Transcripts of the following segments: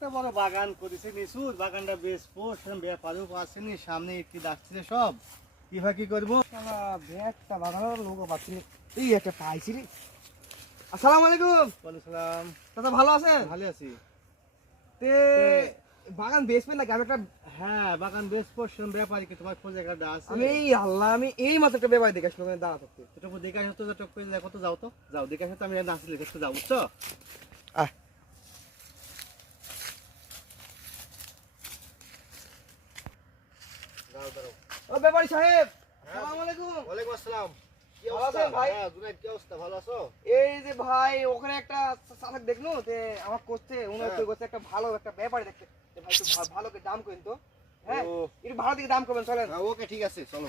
একটা বড় বাগান করেছি নিছু, বাগানটা বেশ পোষণ ব্যাপারও আসেনি, সামনে একটি ডাকছে সব কিভাবে কি করবো। একটা বাগানের লোক পাচ্ছি এই একটা পাইছি রে। আসসালামু আলাইকুম। ওয়ালাইকুম সালাম। দাদা ভালো আছেন? ভালো আছি। তে বাগান বেচবেন নাকি? আমি একটা হ্যাঁ, বাগান বেশ পোষণ ব্যাপারী কি তোমার খোঁজ একটা আছে? আমি এই মাত্র একটা ব্যাপারে দেখে আসলাম দাঁড়া থাকতে। এটুকু দেখে আসো তো, টক করে দেখো তো, যাও তো, যাও দেখে আসো তো, আমি নাচলে দেখতে যাও, বুঝছো? আহ ও ব্যাপারী সাহেব, আসসালামু আলাইকুম। ওয়ালাইকুম আসসালাম। কি ভালো অবস্থা আছেন ভাই? হ্যাঁ জুনাইদ, কি অবস্থা, ভালো আছো? এই যে ভাই ওখানে একটা সাথে দেখলো তে আমার করতে উনি হ্যাঁ। করতে একটা ভালো একটা ব্যাপারী দেখতে। তে ভাই একটু ভালো করে দাম করেন তো। হ্যাঁ ও, একটু ভালো দিকে দাম করবেন চলেন। ওকে ঠিক আছে, চলো।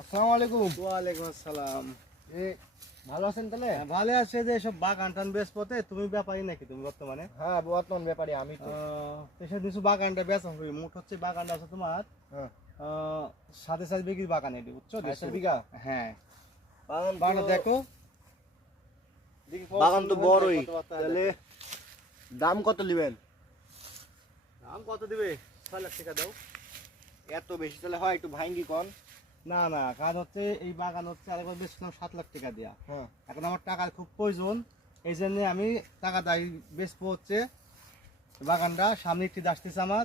আসসালামু আলাইকুম। ওয়ালাইকুম আসসালাম। ভালো আছেন তাহলে? হ্যাঁ, ভালো আছে যে সব বাগান টান বেশ পথে, তুমি ব্যাপারী নাকি তুমি বর্তমানে? হ্যাঁ বর্তমান ব্যাপারী আমি তো। এসব কিছু বাগানটা বেচা হবে, মোট হচ্ছে বাগানটা আছে তোমার হ্যাঁ 7.5 বিঘির বাগান, এটি বুঝছো? 4 বিঘা। হ্যাঁ, বাগান দেখো বাগান তো বড়ই। তাহলে দাম কত নেবেন? দাম কত দিবে? 6 লাখ টাকা দাও। এত বেশি তাহলে হয় একটু ভাঙ্গি কন। না না, কাজ হচ্ছে এই বাগান হচ্ছে আরেকবার বেচলাম 7 লাখ টাকা দিয়া। হ্যাঁ এখন আমার টাকার খুব প্রয়োজন, এই জন্য আমি টাকা দাই বেচবো হচ্ছে বাগানটা। সামনে একটি আসতেছে আমার,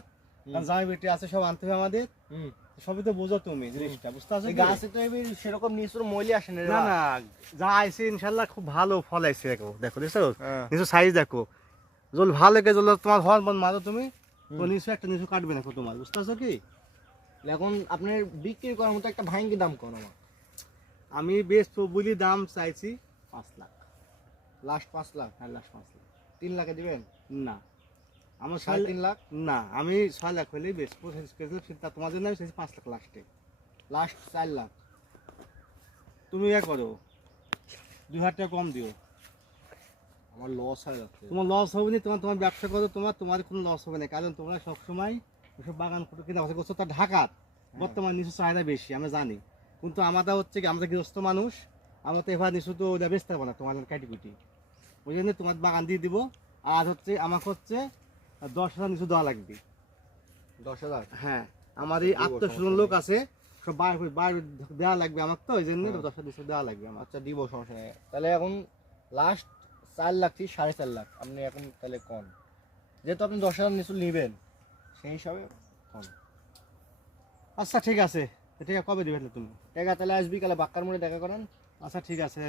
কারণ জামাই বেটি আছে, সব আনতে হবে আমাদের। সবই তো বুঝো তুমি জিনিসটা, বুঝতে পারছো কি? গাছে তো এবার সেরকম নিচুর মইলি আসে না। না না, যা আইছে ইনশাল্লাহ খুব ভালো ফল আইছে। দেখো দেখো দেখছো, হ্যাঁ নিচু সাইজ দেখো, জল ভালো লেগে জল তোমার হওয়ার মন মারো তুমি, তো নিচু একটা নিচু কাটবে না তোমার, বুঝতে পারছো কি? এখন আপনার বিক্রি করার মতো একটা ভাঙ্গি দাম কোন আমার? আমি বেশ বুঝি দাম চাইছি 5 লাখ। লাস্ট 5 লাখ? আর লাস্ট 5 লাখ 3 লাখে দিবেন? না, আমার 3.5 লাখ? না, আমি 6 লাখ হলেই বেশ সেটা তোমার জন্য আমি চাইছি 5 লাখ লাস্টে। লাস্ট 4 লাখ? তুমি ইয়ে করো, 2,000 টাকা কম দিও। আমার লস হয়ে যাচ্ছে। তোমার লস হবে না, তোমার ব্যবসা করো, তোমার কোনো লস হবে না, কারণ তোমরা সবসময় ওসব বাগান কিনা করছো তার ঢাকাত বর্তমান নিচু চাহিদা বেশি আমরা জানি, কিন্তু আমাদের হচ্ছে কি, আমরা গৃহস্থ মানুষ, আমরা তো এবার নিচু তো ওটা বেচতে পারবো না তোমার ক্যাটিকুটি, ওই জন্য তোমার বাগান দিয়ে দিব। আর হচ্ছে আমাকে হচ্ছে 10,000 নিচু দেওয়া লাগবে। 10,000? হ্যাঁ, আমার এই আত্মস্বজন লোক আছে, সব বাইরে দেওয়া লাগবে আমাকে, তো ওই জন্য 10,000 নিচু দেওয়া লাগবে আমার। আচ্ছা দিব, সমস্যা নেই। তাহলে এখন লাস্ট 4 লাখ থেকে 4.5 লাখ আপনি এখন তাহলে কন, যেহেতু আপনি 10,000 নিচু নেবেন সেই হিসাবে কন। আচ্ছা ঠিক আছে, ঠিক আছে, কবে দিবেন তুমি? টাকা তাহলে আজ বিকালে বাক্কার মোড়ে দেখা করেন। আচ্ছা ঠিক আছে।